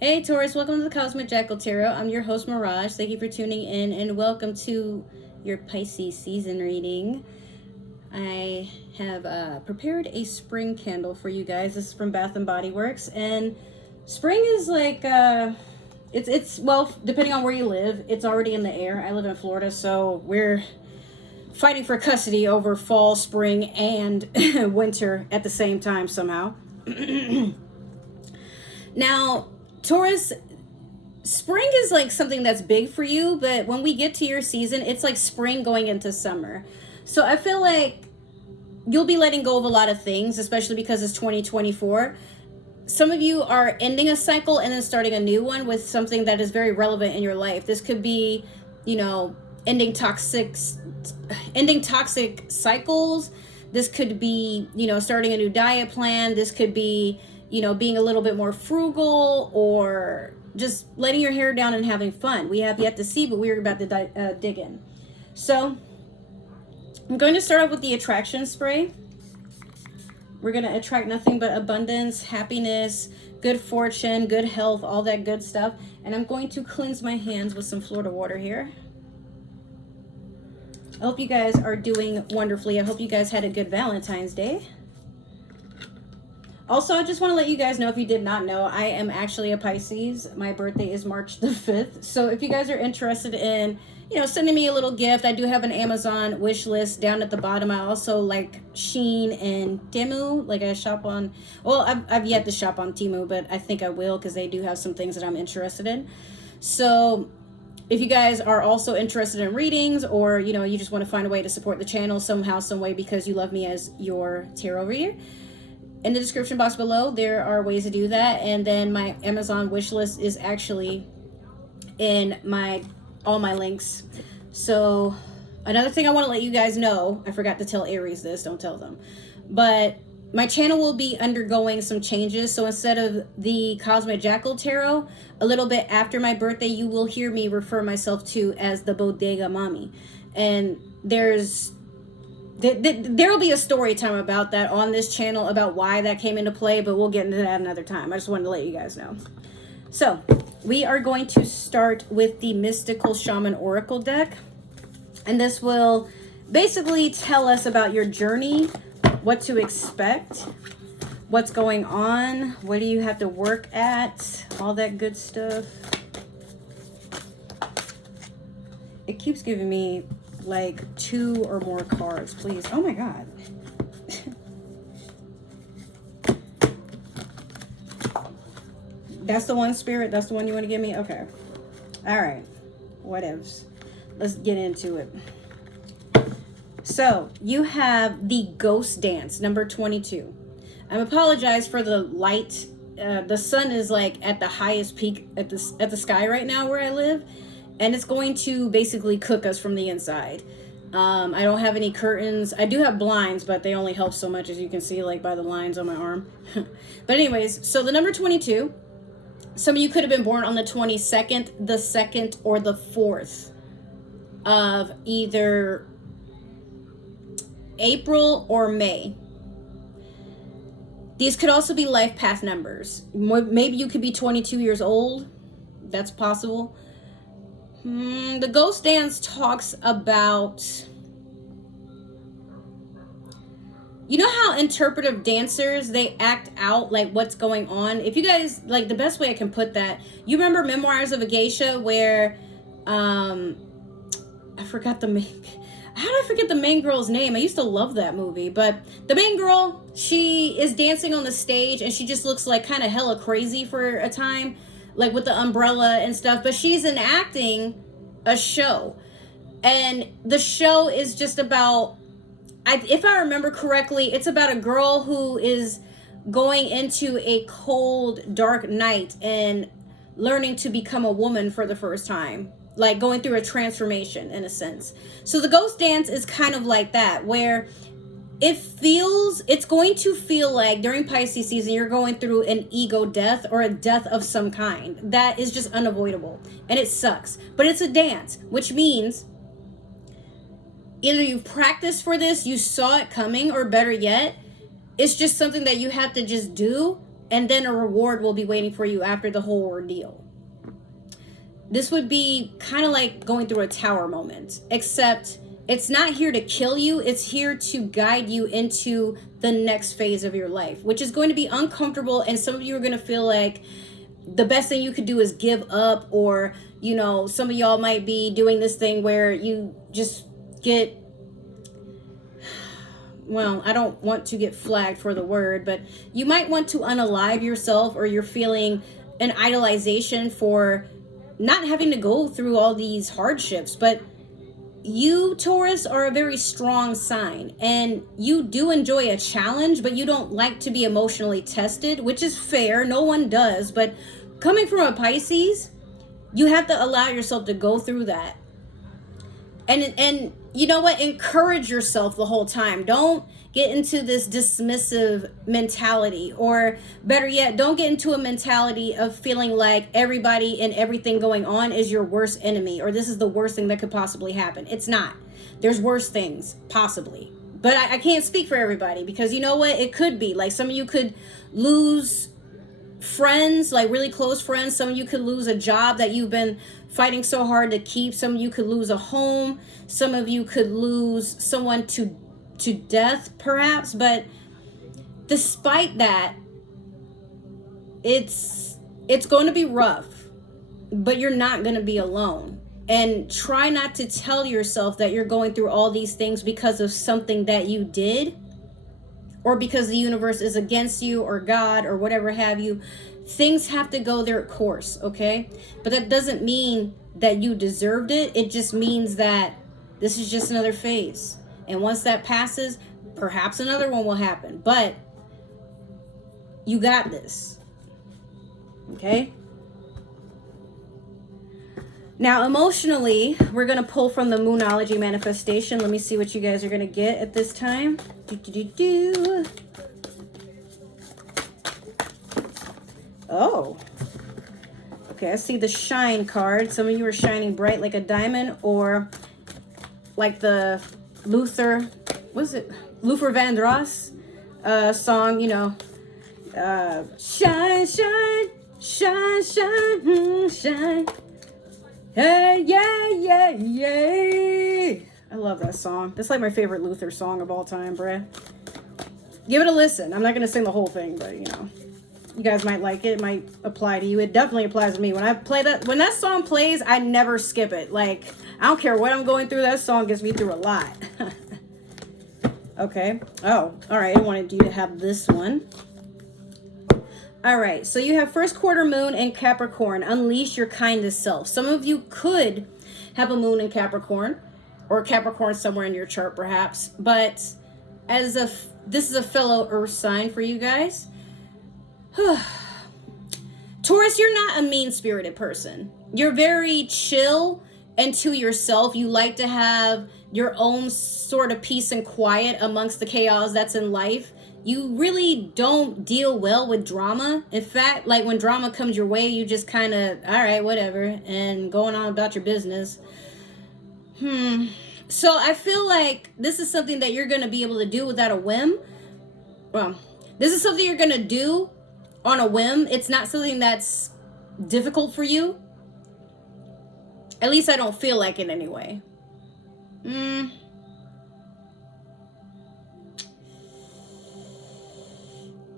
Hey Taurus, welcome to the Cosmic Jackal Tarot. I'm your host Mirage. Thank you for tuning in and welcome to your Pisces season reading. I have prepared a spring candle for you guys. This is from Bath and Body Works, and spring is like it's well, depending on where you live, it's already in the air. I live in Florida, so we're fighting for custody over fall, spring, and winter at the same time somehow. Now, Taurus, spring is like something that's big for you, but when we get to your season, it's like spring going into summer. So I feel like you'll be letting go of a lot of things, especially because it's 2024. Some of you are ending a cycle and then starting a new one with something that is very relevant in your life. This could be, ending toxic cycles. This could be, starting a new diet plan. This could be, being a little bit more frugal, or just letting your hair down and having fun. We have yet to see, but we're about to dig in. So I'm going to start off with the attraction spray. We're going to attract nothing but abundance, happiness, good fortune, good health, all that good stuff. And I'm going to cleanse my hands with some Florida water here. I hope you guys are doing wonderfully. I hope you guys had a good Valentine's Day. Also, I just want to let you guys know, if you did not know, I am actually a Pisces. My birthday is March the 5th. So if you guys are interested in, sending me a little gift, I do have an Amazon wish list down at the bottom. I also like Shein and Temu. Like I shop on, well, I've yet to shop on Temu, but I think I will, because they do have some things that I'm interested in. So if you guys are also interested in readings, or, you just want to find a way to support the channel somehow, some way, because you love me as your tarot reader, in the description box below, there are ways to do that. And then my Amazon wish list is actually in all my links. So another thing I want to let you guys know, I forgot to tell Aries this, don't tell them, but my channel will be undergoing some changes. So instead of the Cosmic Jackal Tarot, a little bit after my birthday, you will hear me refer myself to as the Bodega Mommy. And there will be a story time about that on this channel, about why that came into play, but we'll get into that another time. I just wanted to let you guys know. So we are going to start with the Mystical Shaman Oracle deck. And this will basically tell us about your journey, what to expect, what's going on, what do you have to work at, all that good stuff. It keeps giving me like 2 or more cards, please. Oh my god. That's the one, Spirit? That's the one you want to give me? Okay. All right. Whatevs. Let's get into it. So, you have the Ghost Dance, number 22. I apologize for the light. The sun is like at the highest peak at the sky right now where I live. And it's going to basically cook us from the inside. I don't have any curtains. I do have blinds, but they only help so much, as you can see, like by the lines on my arm. But anyways, so the number 22, some of you could have been born on the 22nd, the 2nd, or the 4th of either April or May. These could also be life path numbers. Maybe you could be 22 years old. That's possible. The Ghost Dance talks about, you know how interpretive dancers, they act out like what's going on. If you guys, like, the best way I can put that, you remember Memoirs of a Geisha, where I forgot the main, how did I forget the main girl's name? I used to love that movie. But the main girl, she is dancing on the stage and she just looks like kind of hella crazy for a time, like with the umbrella and stuff, but she's enacting a show. And the show is just about, if I remember correctly, it's about a girl who is going into a cold, dark night and learning to become a woman for the first time, like going through a transformation in a sense. So the Ghost Dance is kind of like that, where it's going to feel like during Pisces season, you're going through an ego death, or a death of some kind. That is just unavoidable. And it sucks. But it's a dance, which means either you've practiced for this, you saw it coming, or better yet, it's just something that you have to just do and then a reward will be waiting for you after the whole ordeal. This would be kind of like going through a tower moment, except it's not here to kill you. It's here to guide you into the next phase of your life, which is going to be uncomfortable. And some of you are going to feel like the best thing you could do is give up, or, you know, some of y'all might be doing this thing where you just get, well, I don't want to get flagged for the word, but you might want to unalive yourself, or you're feeling an idolization for not having to go through all these hardships. But you, Taurus, are a very strong sign, and you do enjoy a challenge, but you don't like to be emotionally tested, which is fair. No one does. But coming from a Pisces, you have to allow yourself to go through that. And you know what? Encourage yourself the whole time. Don't get into this dismissive mentality, or better yet, don't get into a mentality of feeling like everybody and everything going on is your worst enemy, or this is the worst thing that could possibly happen. It's not. There's worse things, possibly. But I can't speak for everybody, because you know what? It could be. Like, some of you could lose friends, like really close friends. Some of you could lose a job that you've been fighting so hard to keep. Some of you could lose a home. Some of you could lose someone to death, perhaps. But despite that, it's going to be rough, but you're not going to be alone. And try not to tell yourself that you're going through all these things because of something that you did, or because the universe is against you, or God, or whatever have you. Things have to go their course, okay? But that doesn't mean that you deserved it. It just means that this is just another phase. And once that passes, perhaps another one will happen. But you got this, okay? Now, emotionally, we're going to pull from the Moonology manifestation. Let me see what you guys are going to get at this time. Oh. Okay, I see the shine card. Some of you are shining bright like a diamond, or like the Luther Vandross song, you know. Shine, shine, shine, shine, shine. Hey, yeah, yeah, yeah. I love that song. That's like my favorite Luther song of all time, bruh. Give it a listen. I'm not going to sing the whole thing, but, you know, you guys might like it. It might apply to you. It definitely applies to me. When that song plays, I never skip it. Like, I don't care what I'm going through. That song gets me through a lot. Okay. Oh, all right. I wanted you to have this one. All right, so you have first quarter moon in Capricorn. Unleash your kindest self. Some of you could have a moon in Capricorn, or Capricorn somewhere in your chart perhaps. But this is a fellow earth sign for you guys. Taurus, you're not a mean-spirited person. You're very chill and to yourself. You like to have your own sort of peace and quiet amongst the chaos that's in life. You really don't deal well with drama. In fact, like, when drama comes your way, you just kind of, all right, whatever, and going on about your business. So I feel like this is something that you're going to be able to do without a whim. Well, this is something you're going to do on a whim. It's not something that's difficult for you. At least I don't feel like it anyway.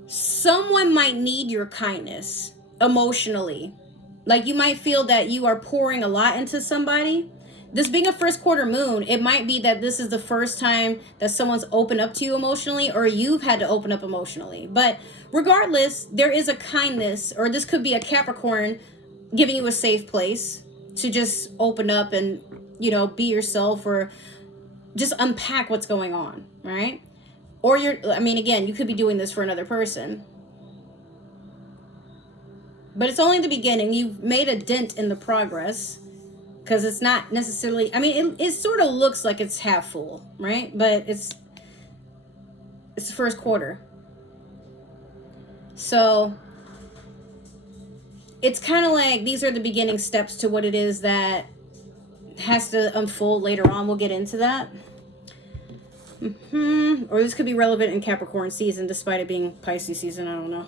Someone might need your kindness emotionally. Like, you might feel that you are pouring a lot into somebody. This being a first quarter moon, it might be that this is the first time that someone's opened up to you emotionally, or you've had to open up emotionally. But regardless, there is a kindness, or this could be a Capricorn giving you a safe place to just open up and, you know, be yourself, or just unpack what's going on, right? Or again, you could be doing this for another person. But it's only the beginning. You've made a dent in the progress, because it's not necessarily, it sort of looks like it's half full, right? But it's the first quarter. So it's kind of like these are the beginning steps to what it is that has to unfold later on. We'll get into that. Or this could be relevant in Capricorn season, despite it being Pisces season. I don't know.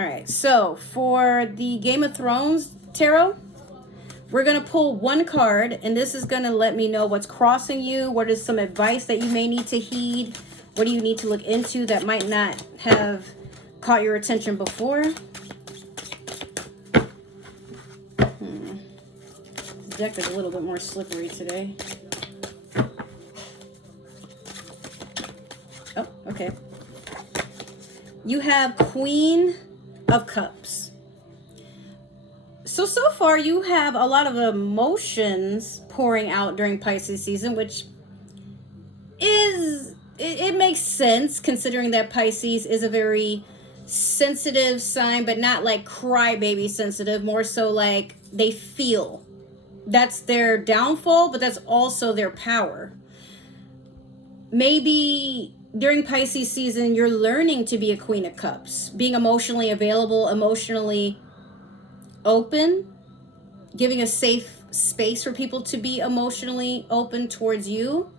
All right, so for the Game of Thrones tarot, we're going to pull one card, and this is going to let me know what's crossing you, what is some advice that you may need to heed, what do you need to look into that might not have caught your attention before. This deck is a little bit more slippery today. Oh, okay. You have Queen of Cups. So far you have a lot of emotions pouring out during Pisces season, which is, it makes sense considering that Pisces is a very sensitive sign, but not like crybaby sensitive, more so like they feel. That's their downfall, but that's also their power. Maybe during Pisces season, you're learning to be a Queen of Cups, being emotionally available, emotionally open, giving a safe space for people to be emotionally open towards you.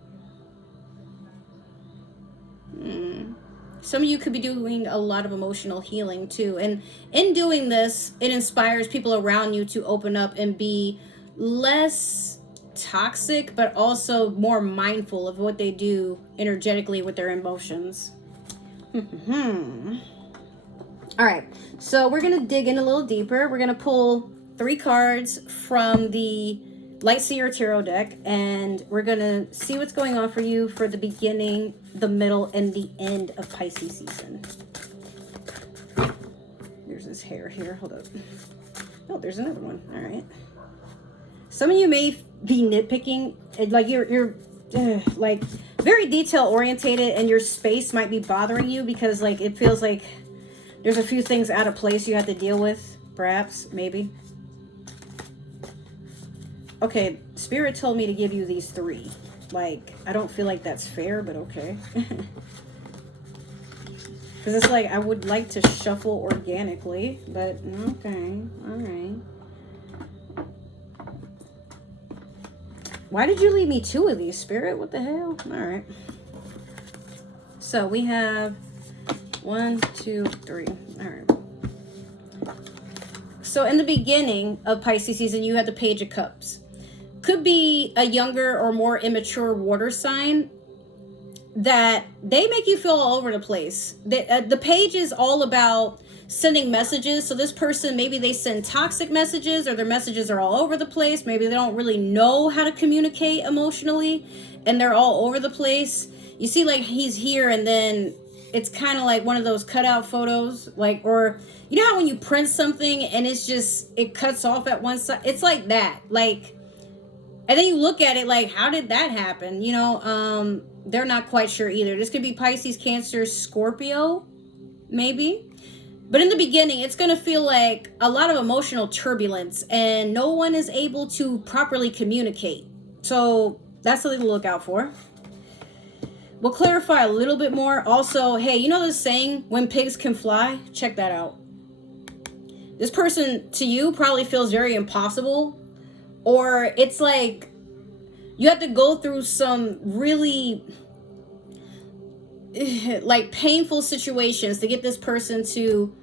Some of you could be doing a lot of emotional healing too. And in doing this, it inspires people around you to open up and be less toxic, but also more mindful of what they do energetically with their emotions. All right, so we're going to dig in a little deeper. We're going to pull 3 cards from the Light Seer Tarot deck, and we're going to see what's going on for you for the beginning, the middle, and the end of Pisces season. There's this hair here. Hold up. Oh, there's another one. All right. Some of you may be nitpicking, like you're like very detail orientated, and your space might be bothering you because like it feels like there's a few things out of place you have to deal with, perhaps, maybe. Okay, Spirit told me to give you these 3. Like, I don't feel like that's fair, but okay. Because it's like, I would like to shuffle organically, but okay, all right. Why did you leave me 2 of these, Spirit? What the hell? All right. So we have 1, 2, 3. All right. So in the beginning of Pisces season, you had the Page of Cups. Could be a younger or more immature water sign that they make you feel all over the place. The page is all about sending messages. So this person, maybe they send toxic messages, or their messages are all over the place. Maybe they don't really know how to communicate emotionally, and they're all over the place. You see, like, he's here, and then it's kind of like one of those cutout photos, like, or you know how when you print something and it's just, it cuts off at one side? It's like that. Like, and then you look at it like, how did that happen? You know, they're not quite sure either. This could be Pisces, Cancer, Scorpio, maybe. But in the beginning, it's going to feel like a lot of emotional turbulence, and no one is able to properly communicate. So that's something to look out for. We'll clarify a little bit more. Also, hey, you know this saying, when pigs can fly? Check that out. This person to you probably feels very impossible, or it's like you have to go through some really like painful situations to get this person to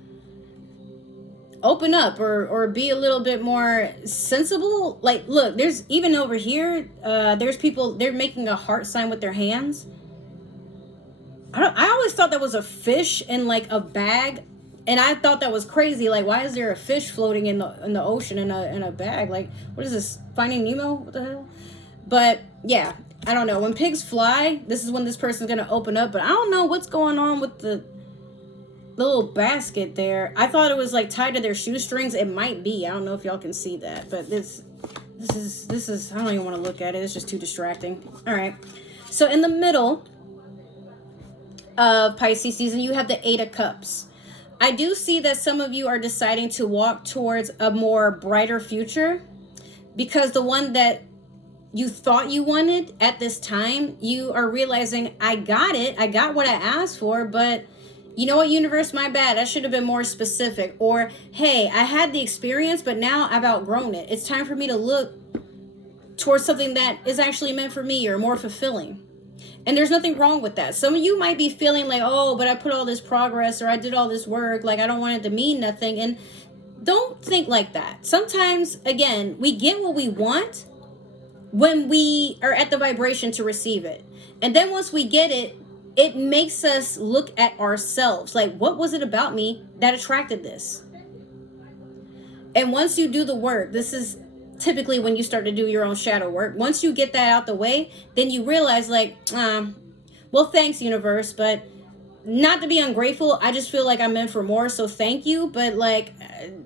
open up or be a little bit more sensible. Like, look, there's even over here, there's people, they're making a heart sign with their hands. I always thought that was a fish in like a bag, and I thought that was crazy. Like, why is there a fish floating in the ocean in a bag? Like, what is this, Finding Nemo? What the hell? But yeah, I don't know. When pigs fly, this is when this person's gonna open up. But I don't know what's going on with the little basket there. I thought it was like tied to their shoestrings. It might be. I don't know if y'all can see that, but this is I don't even want to look at it. It's just too distracting. All right. So in the middle of Pisces season, you have the 8 of Cups. I do see that some of you are deciding to walk towards a more brighter future, because the one that you thought you wanted at this time, you are realizing, I got it. I got what I asked for, but you know what, universe, my bad. I should have been more specific. Or, hey, I had the experience, but now I've outgrown it. It's time for me to look towards something that is actually meant for me or more fulfilling. And there's nothing wrong with that. Some of you might be feeling like, oh, but I put all this progress, or I did all this work, like I don't want it to mean nothing. And don't think like that. Sometimes, again, we get what we want when we are at the vibration to receive it. And then once we get it, it makes us look at ourselves. Like, what was it about me that attracted this? And once you do the work, this is typically when you start to do your own shadow work. Once you get that out the way, then you realize like, well, thanks, universe, but not to be ungrateful. I just feel like I'm meant for more. So thank you. But like,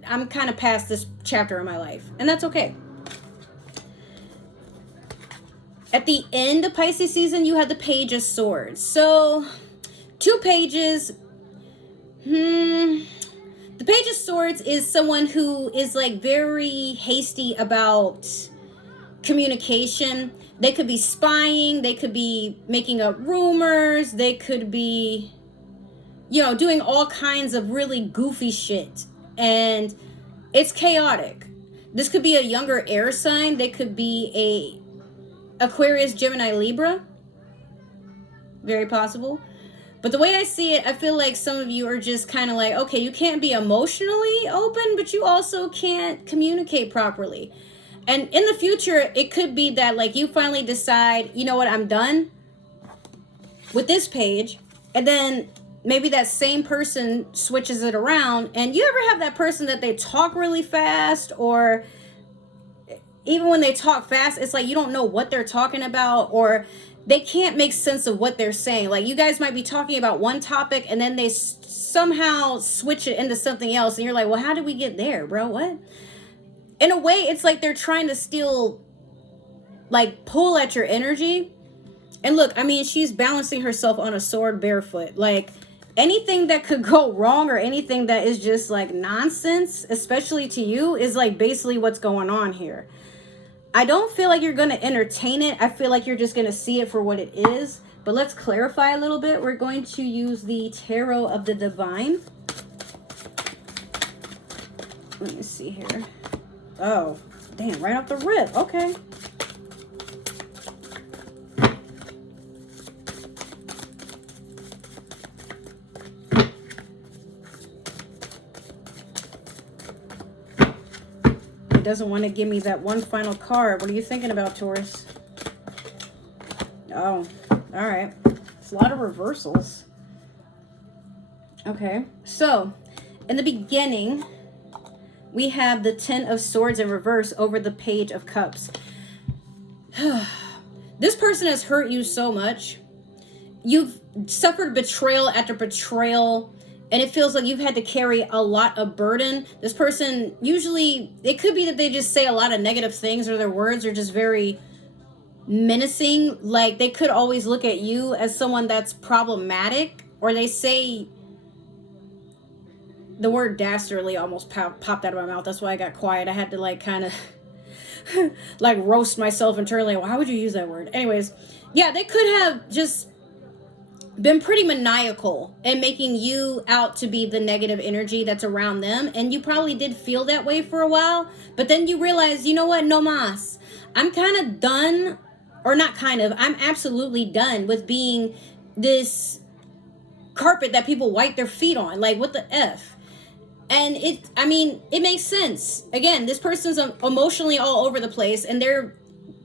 I'm kind of past this chapter in my life, and that's okay. At the end of Pisces season, you had the Page of Swords. So 2 pages. The Page of Swords is someone who is like very hasty about communication. They could be spying. They could be making up rumors. They could be, doing all kinds of really goofy shit. And it's chaotic. This could be a younger air sign. They could be a Aquarius, Gemini, Libra. Very possible. But the way I see it, I feel like some of you are just kind of like, okay, you can't be emotionally open, but you also can't communicate properly. And in the future, it could be that like you finally decide, you know what, I'm done with this page. And then maybe that same person switches it around. And you ever have that person that they talk really fast, or even when they talk fast, it's like you don't know what they're talking about, or they can't make sense of what they're saying. Like you guys might be talking about one topic and then they somehow switch it into something else. And you're like, well, how did we get there, bro? What? In a way, it's like they're trying to still like pull at your energy. And look, I mean, she's balancing herself on a sword barefoot. Like anything that could go wrong or anything that is just like nonsense, especially to you, is like basically what's going on here. I don't feel like you're going to entertain it. I feel like you're just going to see it for what it is. But let's clarify a little bit. We're going to use the Tarot of the Divine. Let me see here. Oh, damn, right off the rip. Okay. Doesn't want to give me that one final card. What are you thinking about, Taurus? Oh, all right. It's a lot of reversals. Okay, so in the beginning, we have the 10 of Swords in reverse over the Page of Cups. This person has hurt you so much. You've suffered betrayal after betrayal. And it feels like you've had to carry a lot of burden. This person, usually, it could be that they just say a lot of negative things, or their words are just very menacing. Like, they could always look at you as someone that's problematic. Or they say, the word dastardly almost popped out of my mouth. That's why I got quiet. I had to, like, kind of, like, roast myself internally. Why would you use that word? Anyways, yeah, they could have just been pretty maniacal and making you out to be the negative energy that's around them. And you probably did feel that way for a while, but then you realize, you know what, no mas. I'm kind of done, or not kind of, I'm absolutely done with being this carpet that people wipe their feet on. Like, what the F? And it makes sense. Again, this person's emotionally all over the place, and they're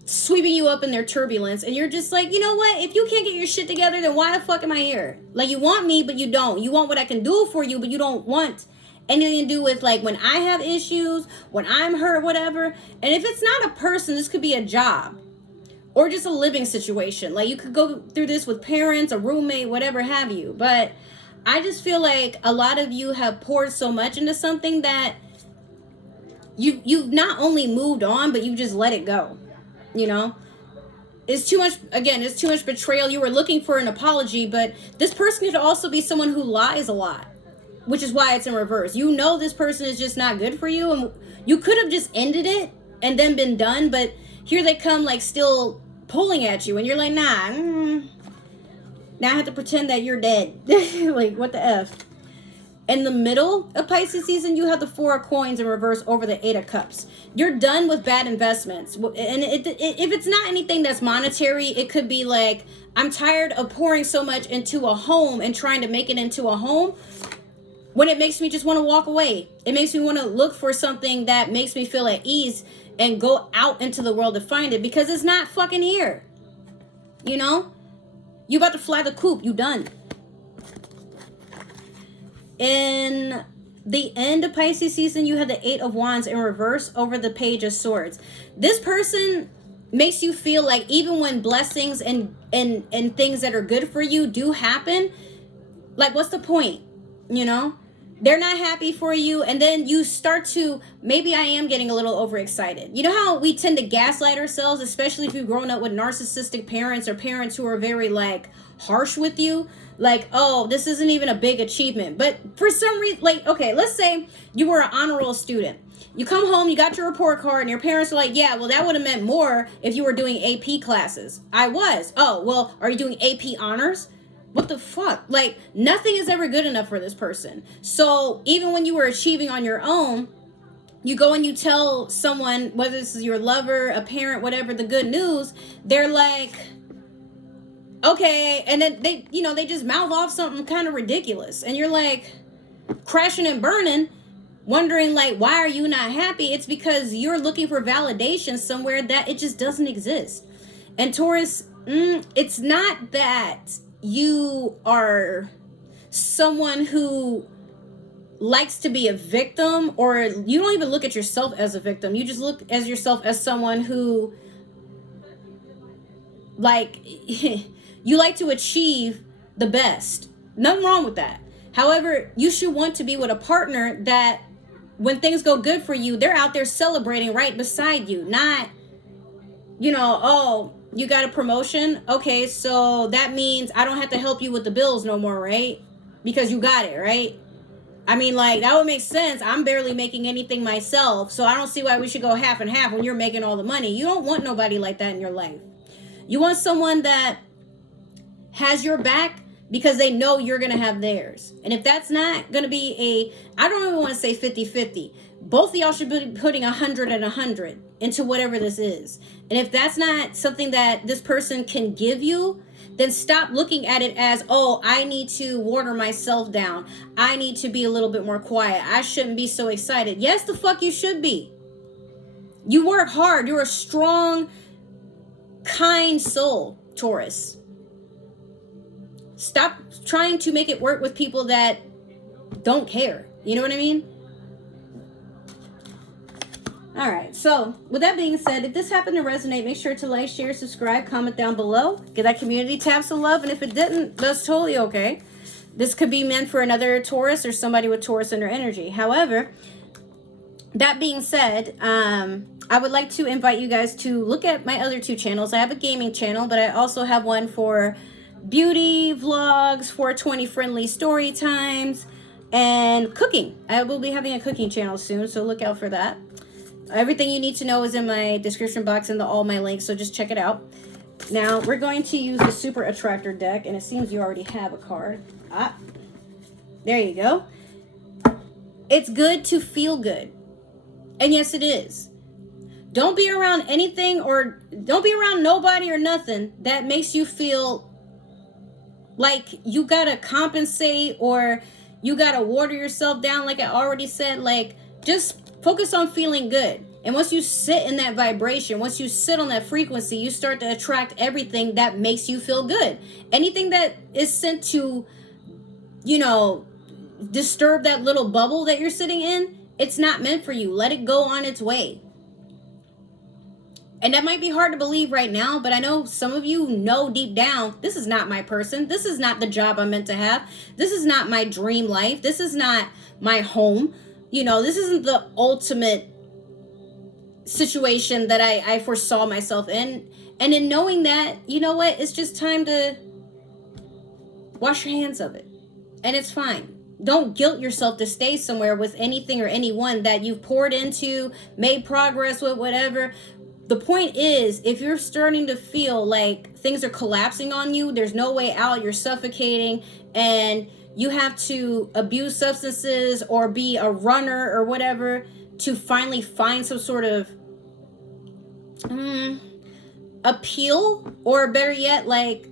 sweeping you up in their turbulence, and you're just like, you know what, if you can't get your shit together, then why the fuck am I here? Like, you want me, but you don't. You want what I can do for you, but you don't want anything to do with like when I have issues, when I'm hurt, whatever. And if it's not a person, this could be a job or just a living situation. Like, you could go through this with parents, a roommate, whatever have you. But I just feel like a lot of you have poured so much into something that you've not only moved on, but you just let it go. It's too much. Again, it's too much betrayal. You were looking for an apology, but this person could also be someone who lies a lot, which is why it's in reverse. This person is just not good for you, and you could have just ended it and then been done, but here they come, like, still pulling at you, and you're like, nah, now I have to pretend that you're dead. Like, what the F? In the middle of Pisces season, you have the Four of Coins in reverse over the Eight of Cups. You're done with bad investments. And if it's not anything that's monetary, it could be like, I'm tired of pouring so much into a home and trying to make it into a home when it makes me just want to walk away. It makes me want to look for something that makes me feel at ease and go out into the world to find it, because it's not fucking here. You know? You about to fly the coop. You done. In the end of Pisces season, you had the Eight of Wands in reverse over the Page of Swords. This person makes you feel like even when blessings and things that are good for you do happen, like, what's the point? You know? They're not happy for you, and then you start to, maybe I am getting a little overexcited. You know how we tend to gaslight ourselves, especially if you've grown up with narcissistic parents or parents who are very, like, harsh with you? Like, oh, this isn't even a big achievement. But for some reason, like, okay, let's say you were an honor roll student. You come home, you got your report card, and your parents are like, yeah, well, that would have meant more if you were doing AP classes. I was. Oh, well, are you doing AP honors? What the fuck? Like, nothing is ever good enough for this person. So even when you were achieving on your own, you go and you tell someone, whether this is your lover, a parent, whatever, the good news, they're like, okay. And then they, you know, they just mouth off something kind of ridiculous. And you're like crashing and burning, wondering like, why are you not happy? It's because you're looking for validation somewhere that it just doesn't exist. And Taurus, it's not that you are someone who likes to be a victim, or you don't even look at yourself as a victim. You just look as yourself as someone who, like, you like to achieve the best. Nothing wrong with that. However, you should want to be with a partner that when things go good for you, they're out there celebrating right beside you. Not, you know, oh, you got a promotion? Okay, so that means I don't have to help you with the bills no more, right? Because you got it, right? I mean, like, that would make sense. I'm barely making anything myself, so I don't see why we should go half and half when you're making all the money. You don't want nobody like that in your life. You want someone that has your back because they know you're going to have theirs. And if that's not going to be I don't even want to say 50-50. Both of y'all should be putting 100 and 100 into whatever this is. And if that's not something that this person can give you, then stop looking at it as, oh, I need to water myself down. I need to be a little bit more quiet. I shouldn't be so excited. Yes, the fuck you should be. You work hard. You're a strong, kind soul, Taurus. Stop trying to make it work with people that don't care. You know what I mean? All right, so with that being said, if this happened to resonate, make sure to like, share, subscribe, comment down below. Give that community tab some love, and if it didn't, that's totally okay. This could be meant for another Taurus or somebody with Taurus in their energy. However, that being said, I would like to invite you guys to look at my other two channels. I have a gaming channel, but I also have one for beauty vlogs, 420 friendly story times, and cooking. I will be having a cooking channel soon, so look out for that. Everything you need to know is in my description box and all my links, so just check it out. Now, we're going to use the Super Attractor deck, and it seems you already have a card. There you go. It's good to feel good. And yes, it is. Don't be around anything, or don't be around nobody or nothing that makes you feel like you gotta compensate or you gotta water yourself down, like I already said. Like, just focus on feeling good. And once you sit in that vibration, once you sit on that frequency, you start to attract everything that makes you feel good. Anything that is sent to, you know, disturb that little bubble that you're sitting in, it's not meant for you. Let it go on its way. And that might be hard to believe right now, but I know some of you know deep down, this is not my person. This is not the job I'm meant to have. This is not my dream life. This is not my home. You know, this isn't the ultimate situation that I foresaw myself in. And in knowing that, you know what? It's just time to wash your hands of it. And it's fine. Don't guilt yourself to stay somewhere with anything or anyone that you've poured into, made progress with, whatever. The point is, if you're starting to feel like things are collapsing on you, there's no way out, you're suffocating, and you have to abuse substances or be a runner or whatever to finally find some sort of appeal, or better yet, like,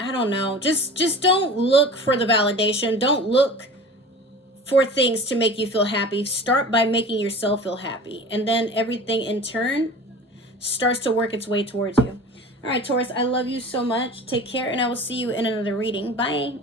I don't know, just don't look for the validation. Don't look for things to make you feel happy. Start by making yourself feel happy, and then everything in turn starts to work its way towards you. All right, Taurus, I love you so much. Take care, and I will see you in another reading. Bye.